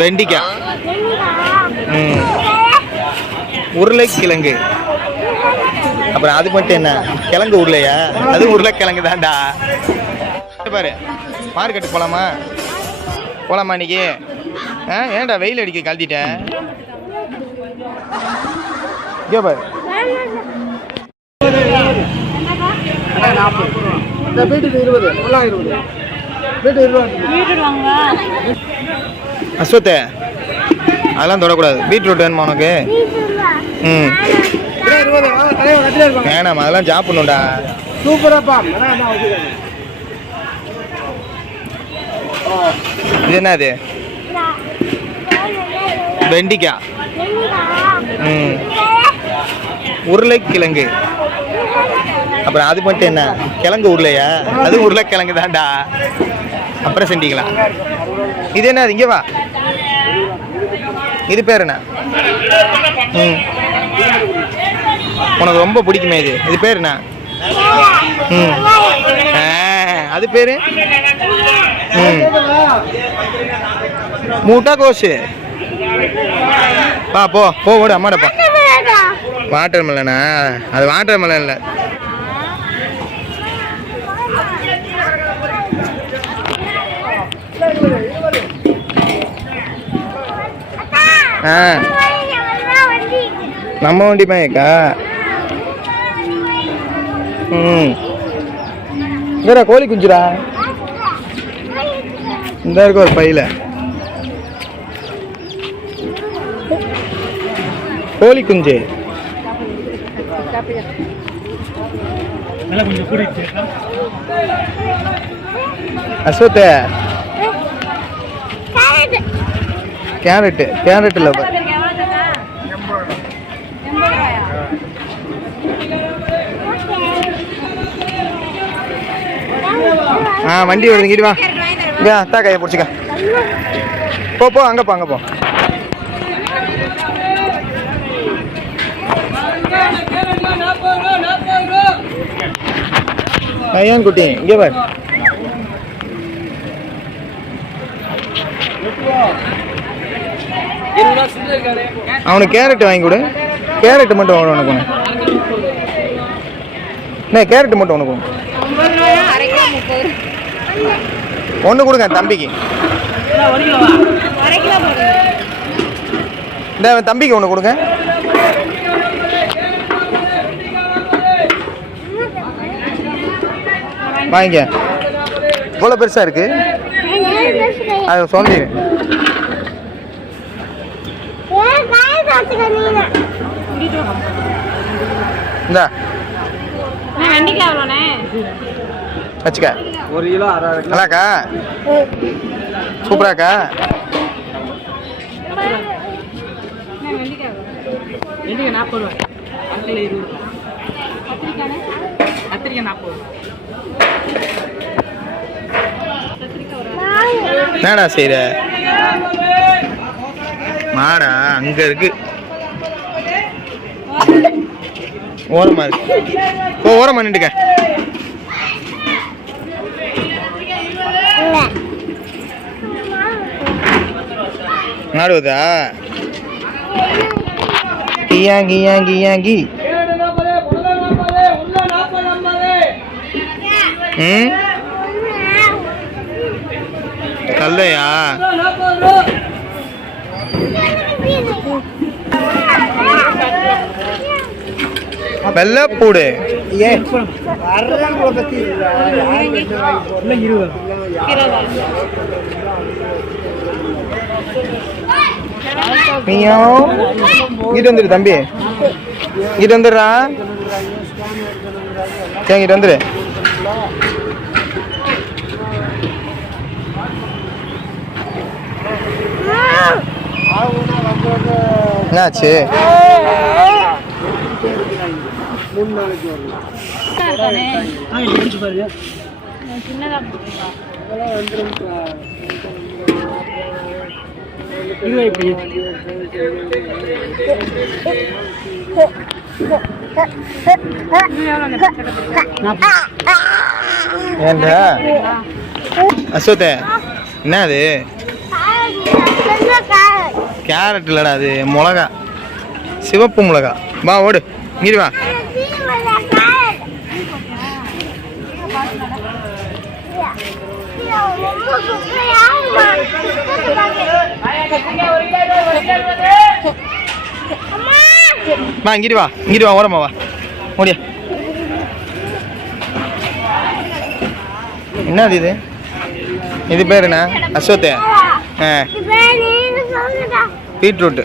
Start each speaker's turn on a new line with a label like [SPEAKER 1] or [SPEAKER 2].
[SPEAKER 1] வெண்டிக்காய். ம். உருளைக்கிழங்கு. அப்புறம் அது மட்டும் என்ன? கிழங்கு உருளையா? அது உருளைக்கிழங்கு தான்டா. இங்க பாரு. மார்க்கெட்டு போலாமா? போலாமா இன்னைக்கு? ஆ ஏன்டா வெயில் அடிக்க கழட்டிட்ட? இங்கே பாரு.
[SPEAKER 2] இந்த பீட்டுக்கு இருபது. இருபது. பீட்டு இருபது.
[SPEAKER 1] அஸ்வத்தே. அதெல்லாம் தொடக்கூடாது. பீட்ரூட் வேணுமா உனக்கு? ம். வேணாம் அதெல்லாம் சாப்பிடணும்டா
[SPEAKER 2] சூப்பராப்பா
[SPEAKER 1] இது என்ன இது வெண்டிக்காய் ம். உருளைக்கிழங்கு. அப்புறம் அது மட்டும் என்ன? கிழங்கு உருளையா? அது உருளைக்கிழங்கு தான்டா. அப்புறம் செஞ்சிக்கலாம். இது என்ன இங்கே வா. இது பேர் என்ன? ம். உனக்கு ரொம்ப பிடிக்குமே இது. இது பேர் என்ன? ம். அது பேர்? ம். மூட்டா கோஷு பா போ போ ஓடு அம்மாடப்பா வாட்டர் மெலனா? அது வாட்டர் மெலன் இல்லை. ஆ. நம்ம வண்டி பையக்கா ம். வேற கோழி குஞ்சுடா. இந்த இருக்கு ஒரு பையில. கோழி குஞ்சு. அஸ்வத்த. கேரட்டு கேரட் இல்லை ஆ வண்டி வருது இங்கிட்டு வா. இங்க அத்தா கையை பிடிச்சிக்க. போ போ அங்கே போ அங்கே போ. ஐயன் குட்டி இங்கே பாரு. அவனுக்கு கேரட் வாங்கி கொடு. கேரட் மட்டும் வாங்க உனக்கு. ஒன்று என்ன கேரட் மட்டும் உனக்கு. ஒன்று கொடுங்க தம்பிக்கு. இந்த தம்பிக்கு ஒன்று கொடுங்க. வாங்கிக்க. இவ்வளோ பெருசாக இருக்கு. அது சொல்லி இந்தா. வச்சுக்க.
[SPEAKER 2] ஒரு கிலோ
[SPEAKER 1] நல்லாக்கா சூப்பராக்கா.
[SPEAKER 3] வெண்டிக்காய்
[SPEAKER 4] வெண்டிக்காய் நாற்பது ரூபாய். அரைக்கிலோ இருபது ரூபாய். கத்திரிக்காய் நாற்பது ரூபாய்.
[SPEAKER 1] என்னடா செய்கிற மாடா அங்க இருக்கு. ஓரமா இருக்கு. ஓ ஓரமா நின்றுக்க. நாடுவதா கியாங்கி யாங்கி யாங்கி ம்? கல்லையா? வெள்ளப்பூடு நீயும் இங்கிட்டு வந்துரு தம்பி. இங்கிட்டு வந்துடுறா. சரி இங்கிட்டு வந்துரு. என்னாச்சு?
[SPEAKER 2] மூணு நாளைக்கு வரலாம்
[SPEAKER 4] பாருங்க.
[SPEAKER 2] அதெல்லாம்
[SPEAKER 1] அசோத்த என்ன அது கேரட் இல்லைடா அது மிளகா. சிவப்பு மிளகா. வா ஓடு. இங்கிட்டு வா. வா இங்கிட்டு வா இங்கிட்டு வா ஓரமா வா. ஓடியா. என்னது இது? இது பேர் என்ன? அஸ்வத்து ஆ. பீட்ரூட்டு.